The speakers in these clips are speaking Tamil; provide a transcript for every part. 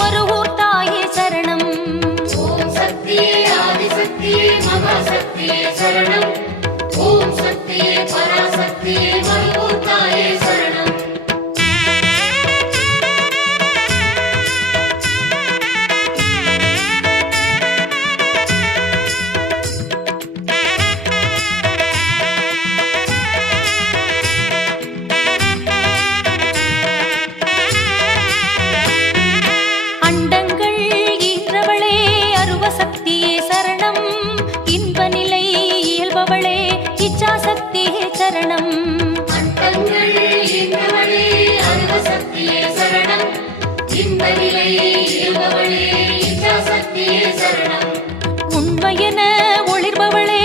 மருவூர் தாயே சரணம். ஓம் சக்தியே ஆதிசக்தியே மகாசக்தியே சரணம். ஓம் சக்தியே பராசக்தியே மருவூர் தாயே சரணம். அண்டங்கள் ஈன்றவளே அருவசக்தியே சரணம். இன்ப நிலை இயல்பவளே இச்சாசக்தியே சரணம். அண்டங்கள் ஈன்றவளே அருவசக்தியே சரணம். இன்ப நிலை இயல்பவளே இச்சாசக்தியே சரணம். உண்மையென ஒளிர்பவளே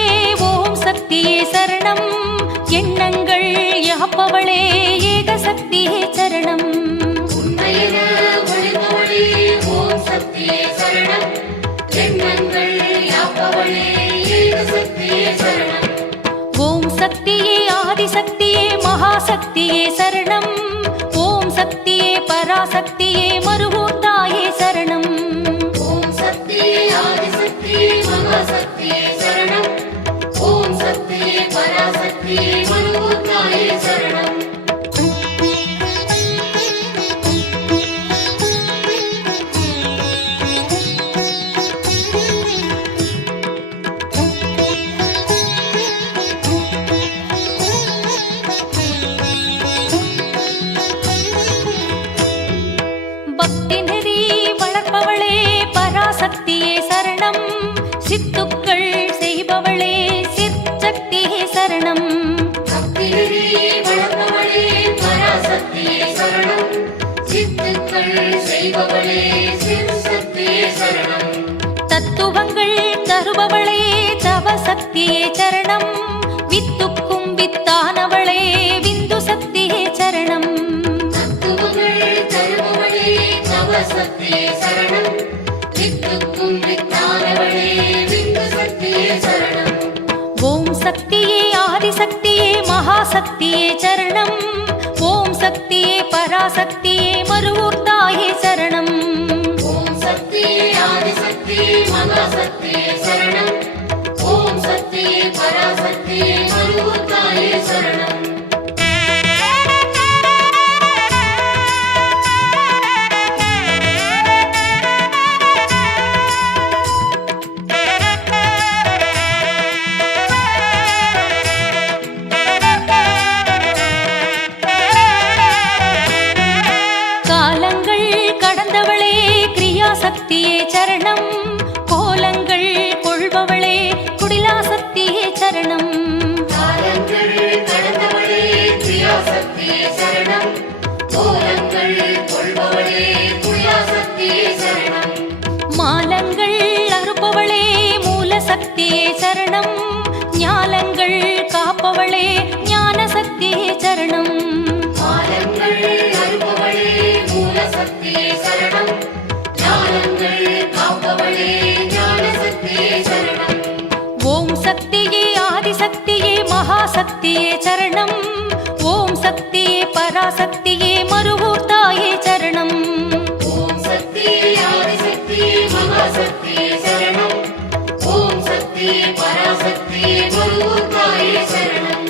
ஓம் சக்தியே சரணம். எண்ணங்கள் யாப்பவளே ஏக சக்தியே சரணம். உண்மையென ஒளிபவளே ஓம் சக்தியே சரணம். எண்ணங்கள் யாப்பவளே ஏக சக்தியே சரணம். ஓம் சக்தியே ஆதிசக்தியே மகாசக்தியே சரணம். ஓம் சக்தியே பராசக்தியே மருவூர் தாயே சரணம். ஓம் சக்தியே ஆதிசக்தியே மகாசக்தியே சரணம். ஓம் சக்தியே பராசக்தியே மருவூர் தாயே சரணம். பக்தி நெறி வளர்ப்பவளே பராசக்தியே சரணம். சித்துக்கள் செய்பவளே சிற்சக்தியே சரணம். பக்தி நெறி வளர்ப்பவளே பராசக்தியே சரணம். சித்துக்கள் செய்பவளே சிற்சக்தியே சரணம். தத்துவங்கள் தருபவளே தவசக்தியே சரணம். வித்துக்கும் வித்தானவளே விந்து சக்தியே சரணம். தத்துவங்கள் தருபவளே தவசக்தியே சரணம். வித்துக்கும் வித்தானவளே விந்து சக்தியே சரணம். ஓம் சக்தியே ஆதிசக்தியே மகாசக்தியே சரணம். ஓம் சக்தியே பராசக்தியே மருவூர் தாயே சரணம். ஓம் சக்தியே ஆதிசக்தியே மகாசக்தியே சரணம். ஓம் சக்தியே பராசக்தியே மருவூர் தாயே சரணம். காலங்கள் கடந்தவளே கிரியாசக்தியே சரணம். கோலங்கள் கொள்பவளே குடிலாசக்தியே சரணம். காலங்கள் கடந்தவளே கிரியாசக்தியே சரணம். கோலங்கள் கொள்பவளே குடிலாசக்தியே சரணம். மாலங்கள் அறுப்பவளே மூலசக்தியே சரணம். ஞாலங்கள் காப்பவளே ஞான சக்தியே சரணம். காலங்கள் அறுப்பவளே மூலசக்தியே சரணம். ஞானங்கள் காப்பவளே ஞான சக்தியே சரணம். ஓம் சக்தியே ஆதிசக்தியே மகாசக்தியே சரணம். ஓம் சக்தியே பராசக்தியே மருவூர் தாயே சரணம். ஓம் சக்தியே ஆதிசக்தியே மகாசக்தியே சரணம். ஓம் சக்தியே பராசக்தியே மருவூர் தாயே சரணம்.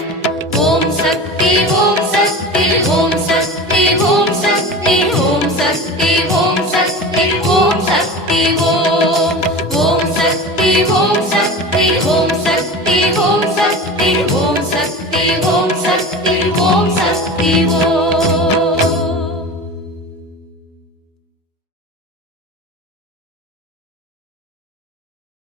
ஓம் சக்தி ஓம் சக்தி ஓம் சக்தி ஓம் சக்தி ஓம் சக்தி ஓம் சக்தி ஓம் சக்தி ஓம். ஓம் சக்தி ஓம் சக்தி ஓம் சக்தி ஓம் சக்தி ஓம் சக்தி ஓம் சக்தி ஓம் சக்தி ஓம்.